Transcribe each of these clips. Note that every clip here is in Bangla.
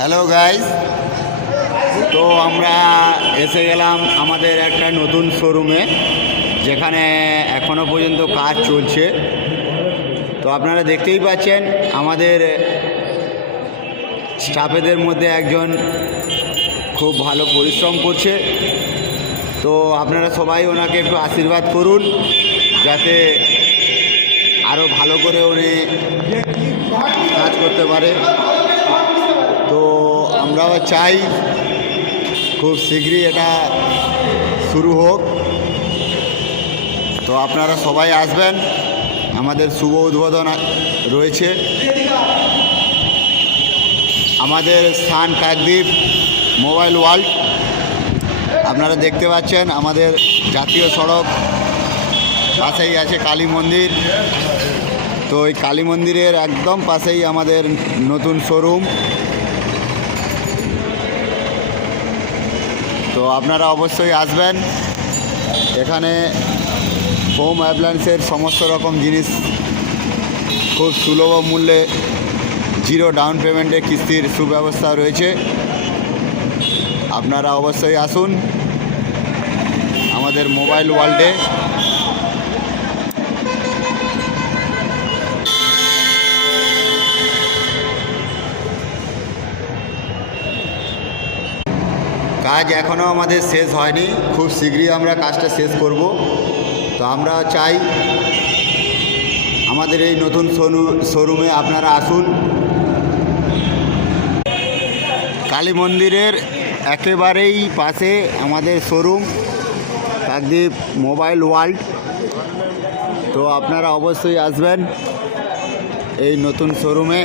হ্যালো গাইস, তো আমরা এসে গেলাম আমাদের একটা নতুন শোরুমে, যেখানে এখনও পর্যন্ত কাজ চলছে। তো আপনারা দেখতেই পাচ্ছেন আমাদের স্টাফেদের মধ্যে একজন খুব ভালো পরিশ্রম করছে। তো আপনারা সবাই ওনাকে একটু আশীর্বাদ করুন, যাতে আরও ভালো করে উনি কাজ করতে পারে। তো আমরাও চাই খুব শীঘ্রই এটা শুরু হোক। তো আপনারা সবাই আসবেন, আমাদের শুভ উদ্বোধন রয়েছে। আমাদের স্থান কাকদ্বীপ মোবাইল ওয়ার্ল্ড। আপনারা দেখতে পাচ্ছেন আমাদের জাতীয় সড়ক পাশেই আছে কালী মন্দির। তো ওই কালী মন্দিরের একদম পাশেই আমাদের নতুন শোরুম। তো আপনারা অবশ্যই আসবেন। এখানে হোম অ্যাপ্লায়েন্সের সমস্ত রকম জিনিস খুব সুলভ মূল্যে, জিরো ডাউন পেমেন্টে কিস্তির সুব্যবস্থা রয়েছে। আপনারা অবশ্যই আসুন আমাদের মোবাইল ওয়ার্ল্ডে। কাজ এখনও আমাদের শেষ হয়নি, খুব শীঘ্রই আমরা কাজটা শেষ করব। তো আমরা চাই আমাদের এই নতুন শোরুমে আপনারা আসুন। কালী মন্দিরের একেবারেই পাশে আমাদের শোরুম কাকদ্বীপ মোবাইল ওয়ার্ল্ড। তো আপনারা অবশ্যই আসবেন এই নতুন শোরুমে।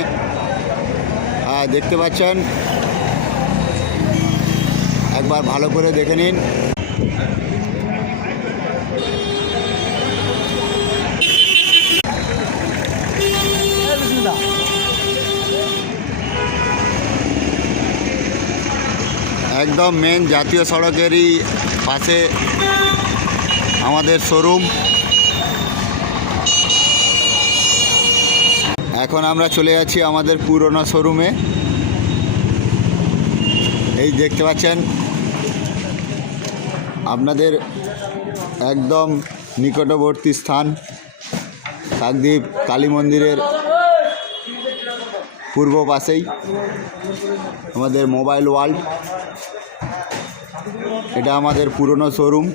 দেখতে পাচ্ছেন, একবার ভালো করে দেখে নিন। একদম মেন জাতীয় সড়কেরই পাশে আমাদের শোরুম। এখন আমরা চলে যাচ্ছি আমাদের পুরনো শোরুমে। এই দেখতে পাচ্ছেন আপনাদের একদম নিকটবর্তী স্থান কাকদ্বীপ কালী মন্দিরের পূর্ব পাশেই আমাদের মোবাইল ওয়ার্ল্ড। এটা আমাদের পুরনো শোরুম।